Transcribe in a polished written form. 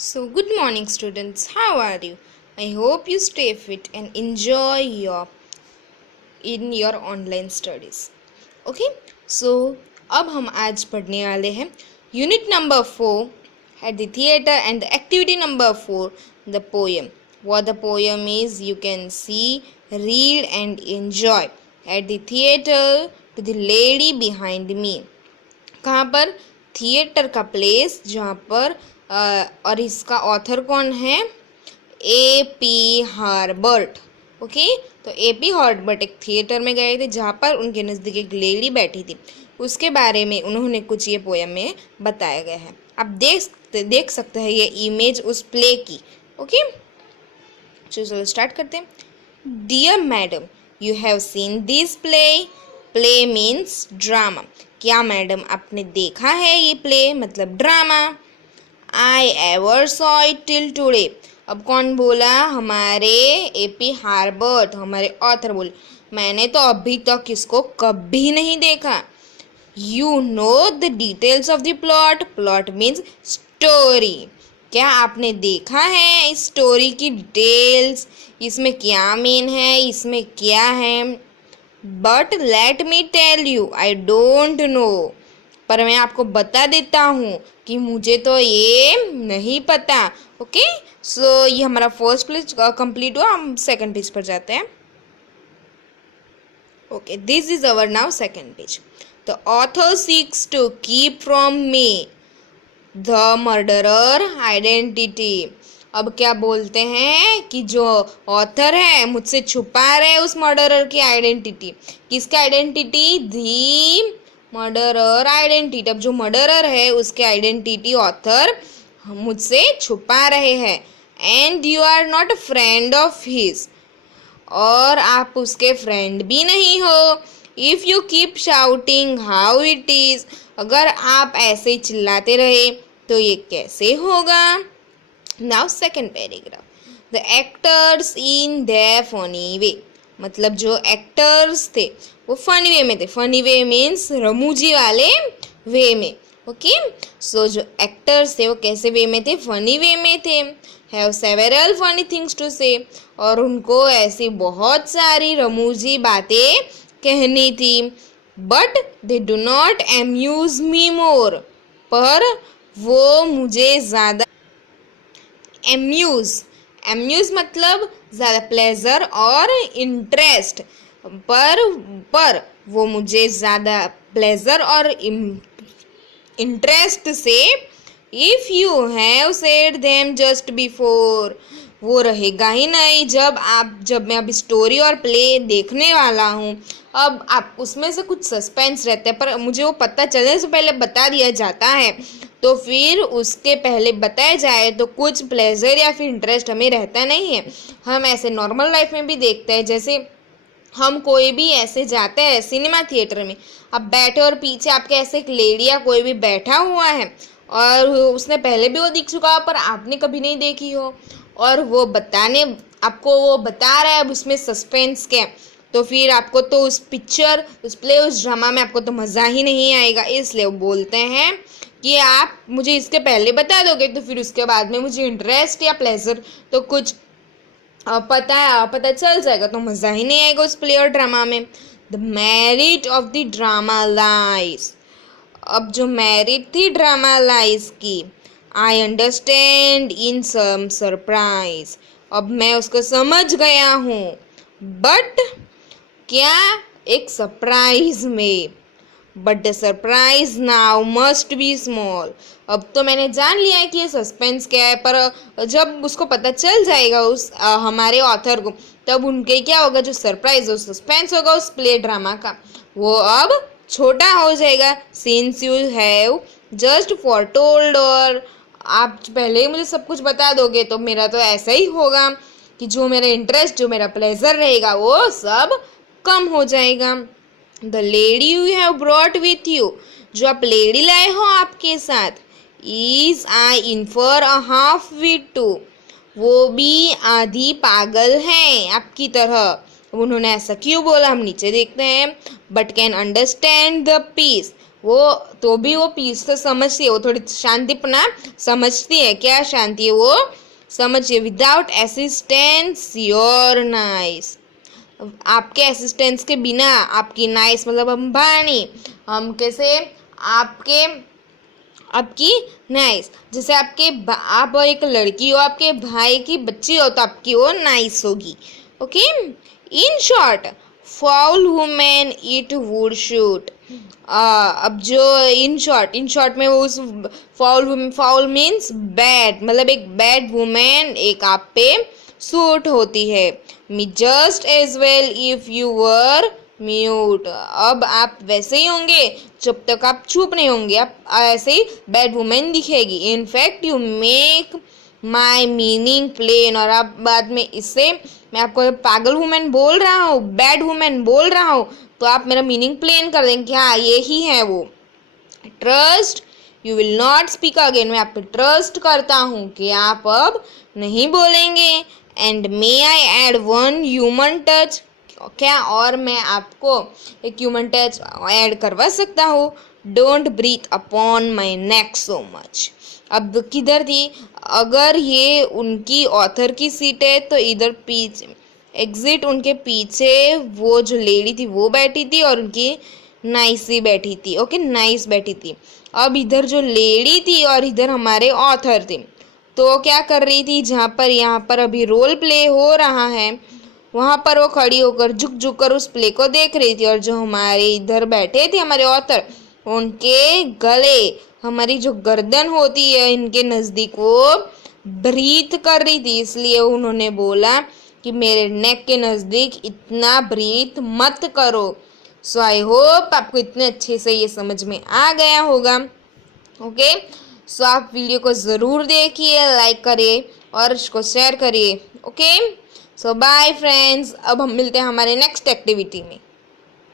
So, good morning, students. How are you? I hope you stay fit and enjoy your online studies. Okay? So, अब हम आज पढ़ने वाले हैं unit number 4 at the theater and the activity number 4 the poem. What the poem is you can see, read and enjoy at the theater to the lady behind me. कहाँ पर? Theatre का place जहाँ पर और इसका author कौन है? AP. हार्बर्ट. Okay, तो ए.पी. हार्बर्ट एक थिएटर में गए थे जहाँ पर उनके नज़दीक एक लेडी बैठी थी. उसके बारे में उन्होंने कुछ ये पोएम में बताया गया है. आप देख सकते हैं ये इमेज उस प्ले की. ओके, चलो स्टार्ट करते हैं. Dear madam, you have seen this play. Play means drama. क्या मैडम आपने देखा है ये प्ले? मतलब drama. I ever saw it till today. अब कौन बोला? हमारे ए.पी. हार्बर्ट, हमारे ऑथर बोले मैंने तो अभी तक इसको कभी नहीं देखा. You know the details of the plot. Plot means story. क्या आपने देखा है इस स्टोरी की डिटेल्स? इसमें क्या मीन है, इसमें क्या है? But let me tell you I don't know. पर मैं आपको बता देता हूँ कि मुझे तो ये नहीं पता. ओके, सो ये हमारा फर्स्ट पेज कंप्लीट हुआ. हम सेकंड पेज पर जाते हैं. Okay, this is our now second page. The author seeks to keep from me the murderer identity. अब क्या बोलते हैं कि जो ऑथर है मुझसे छुपा रहे उस मर्डरर की आइडेंटिटी. किसका आइडेंटिटी? दी मर्डरर आइडेंटिटी. अब जो मर्डरर है उसके आइडेंटिटी ऑथर मुझसे छुपा रहे हैं. And you are not a friend of his. और आप उसके फ्रेंड भी नहीं हो. If you keep shouting how it is. अगर आप ऐसे चिल्लाते रहे तो ये कैसे होगा? Now second paragraph. The actors in the funny way. मतलब जो एक्टर्स थे वो फनी वे में थे. फनी वे मीन्स रमूजी वाले वे में. ओके, सो जो एक्टर्स थे वो कैसे वे में थे? फनी वे में थे. Have several funny things to say. और उनको ऐसी बहुत सारी रमूजी बातें कहनी थी. But they do not amuse me more. पर वो मुझे ज़्यादा एम्यूज़ मतलब ज़्यादा प्लेजर और इंटरेस्ट. पर वो मुझे ज़्यादा प्लेजर और इंटरेस्ट से if you have said them just before. वो रहेगा ही नहीं जब मैं अभी स्टोरी और प्ले देखने वाला हूँ. अब आप उसमें से कुछ सस्पेंस रहता है पर मुझे वो पता चलने से पहले बता दिया जाता है. तो फिर उसके पहले बताया जाए तो कुछ प्लेजर या फिर इंटरेस्ट हमें रहता नहीं है. हम ऐसे नॉर्मल लाइफ में भी देखते हैं. जैसे हम कोई भी ऐसे जाते हैं सिनेमा थिएटर में, अब बैठे और पीछे आपके ऐसे एक लेडी या कोई भी बैठा हुआ है और उसने पहले भी वो दिख चुका हो पर आपने कभी नहीं देखी हो और वो आपको वो बता रहा है. अब उसमें सस्पेंस क्या है तो फिर आपको तो उस पिक्चर, उस प्ले, उस ड्रामा में आपको तो मज़ा ही नहीं आएगा. इसलिए वो बोलते हैं कि आप मुझे इसके पहले बता दोगे तो फिर उसके बाद में मुझे इंटरेस्ट या प्लेजर तो कुछ पता चल जाएगा तो मज़ा ही नहीं आएगा उस प्ले और ड्रामा में. The merit of the drama lies. अब जो मेरिट थी ड्रामा लाइज की, I understand in some surprise. अब मैं उसको समझ गया हूँ. बट क्या? एक सरप्राइज में. But the surprise now must be small. अब तो मैंने जान लिया है कि ये सस्पेंस क्या है पर जब उसको पता चल जाएगा उस हमारे ऑथर को तब उनके क्या होगा? जो सरप्राइज हो, सस्पेंस होगा उस प्ले ड्रामा का वो अब छोटा हो जाएगा. Since you have just for told. और आप पहले ही मुझे सब कुछ बता दोगे तो मेरा तो ऐसा ही होगा कि जो मेरा इंटरेस्ट, जो मेरा प्लेजर रहेगा वो सब कम हो जाएगा. The lady you have brought with you. जो आप लेडी लाए हो आपके साथ, is I infer a half wit too. वो भी आधी पागल हैं आपकी तरह. उन्होंने ऐसा क्यों बोला हम नीचे देखते हैं. But can understand the piece. वो तो भी वो पीस से समझती है, वो थोड़ी शांतिपना समझती है। क्या शांति है वो समझिए। विदाउट असिस्टेंस योर नाइस, आपके असिस्टेंस के बिना आपकी नाइस मतलब अंबानी, हम कैसे आपके आपकी नाइस, जैसे आप एक लड़की हो, आपके भाई की बच्ची हो तो आपकी वो नाइस होगी। Okay, in short foul women it would shoot. अब जो इन शॉर्ट में वो उस फाउल मीन्स बैड, मतलब एक बैड वुमेन एक आप पे सूट होती है। Me just as well if you were mute. अब आप वैसे ही होंगे जब तक आप चुप नहीं होंगे, आप ऐसे ही बैड वुमेन दिखेगी। In fact you make my meaning plain, और आप बाद में इससे मैं आपको पागल वुमेन बोल रहा हूँ, बैड वुमेन बोल रहा हूँ, तो आप मेरा मीनिंग प्लेन कर देंगे कि हाँ ये ही है वो। Trust you will not speak again, मैं आप पे ट्रस्ट करता हूँ कि आप अब नहीं बोलेंगे। And may I add one human touch, क्या और मैं आपको एक ह्यूमन टच ऐड करवा सकता हूँ। Don't breathe upon my neck so much. अब किधर थी, अगर ये उनकी ऑथर की सीट है तो इधर पीछे एग्जिट उनके पीछे वो जो लेडी थी वो बैठी थी और उनकी नाइसी बैठी थी। ओके, नाइस बैठी थी। अब इधर जो लेडी थी और इधर हमारे ऑथर थे, तो क्या कर रही थी, जहाँ पर यहाँ पर अभी रोल प्ले हो रहा है वहाँ पर वो खड़ी होकर झुक झुक कर उस प्ले को देख रही थी। और जो हमारे इधर बैठे थे हमारे ऑथर, उनके गले, हमारी जो गर्दन होती है इनके नज़दीक वो ब्रीथ कर रही थी, इसलिए उन्होंने बोला कि मेरे नेक के नज़दीक इतना ब्रीथ मत करो। सो आई होप आपको इतने अच्छे से ये समझ में आ गया होगा। ओके, सो आप वीडियो को ज़रूर देखिए, लाइक करिए और इसको शेयर करिए। ओके, सो बाय फ्रेंड्स, अब हम मिलते हैं हमारे नेक्स्ट एक्टिविटी में।